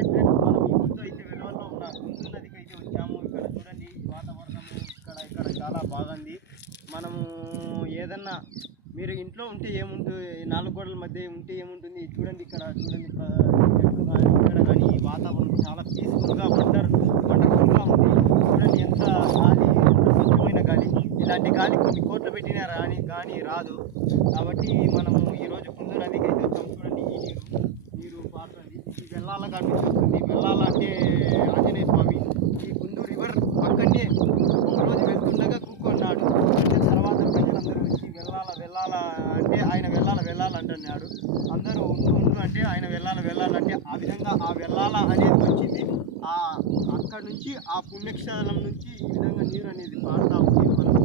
Hi friends, మనం ఈ ముందు అయితే వెలువల్లో ఉన్న గుండు నదికి అయితే వచ్చాము. ఇక్కడ చూడండి వాతావరణము ఇక్కడ చాలా బాగుంది. మనము ఏదన్నా మీరు ఇంట్లో ఉంటే ఏముంటుంది, నాలుగు గోడల మధ్య ఉంటే ఏముంటుంది, చూడండి ఇక్కడ చూడండి చెట్లు కానీ ఇక్కడ కానీ ఈ వాతావరణం చాలా పీస్ఫుల్గా వండర్ఫుల్గా ఉంది. చూడండి ఎంత గాలి, ఎంత స్వచ్ఛమైన గాలి. ఇలాంటి గాలి కొన్ని కోట్లు పెట్టినా కానీ రాదు. కాబట్టి మనము ఈరోజు గుండు నదికి అయితే వచ్చాము. చూడండి ఈ నీరు పారుతుంది. ఈ వెల్లాల కాడి నుంచి వస్తుంది. వెల్లాల అంటే ఆంజనేయ స్వామి. ఈ గుండు రివర్ పక్కనే ఒకరోజు వెళ్తుండగా కూకున్నాడు. తర్వాత ప్రజలందరూ వచ్చి వెళ్ళాల అంటే ఆయన వెళ్ళాలంటున్నాడు. అందరూ ఉండు అంటే ఆయన వెళ్ళాలంటే ఆ విధంగా ఆ వెళ్ళాల అనేది వచ్చింది. అక్కడ నుంచి ఆ పుణ్యక్షేత్రం నుంచి ఈ విధంగా నీరు అనేది పారుతూ ఉంది. మనం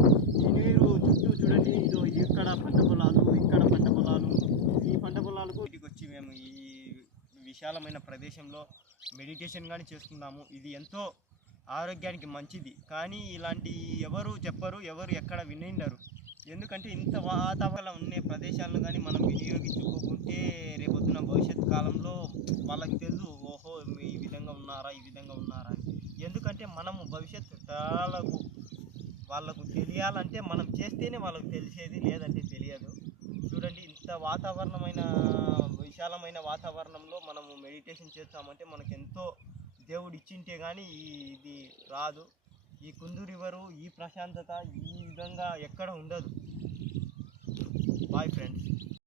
ఈ నీరు చుట్టూ చూడండి, ఇదో ఇక్కడ పంట పొలాలు, ఇక్కడ పంట పొలాలు, ఈ పంట పొలాలకు ఇంటికి వచ్చి మేము ఈ విశాలమైన ప్రదేశంలో మెడిటేషన్ కానీ చేసుకున్నాము. ఇది ఎంతో ఆరోగ్యానికి మంచిది. కానీ ఇలాంటి ఎవరు చెప్పరు, ఎవరు ఎక్కడ వినిండరు. ఎందుకంటే ఇంత వాతావరణం ఉండే ప్రదేశాలను కానీ మనం వినియోగించుకోకుంటే రేపొద్దున భవిష్యత్ కాలంలో వాళ్ళకి తెలుసు, ఓహో ఈ విధంగా ఉన్నారా అని. ఎందుకంటే మనము భవిష్యత్ తరాలకు వాళ్ళకు తెలియాలంటే మనం చేస్తేనే వాళ్ళకు తెలిసేది, లేదంటే తెలియదు. చూడండి ఇంత విశాలమైన వాతావరణంలో మనము మెడిటేషన్ చేస్తామంటే మనకు ఎంతో దేవుడు ఇచ్చింటే కానీ ఇది రాదు. ఈ కుందు రివరు, ఈ ప్రశాంతత ఈ విధంగా ఎక్కడ ఉండదు. Boy friends.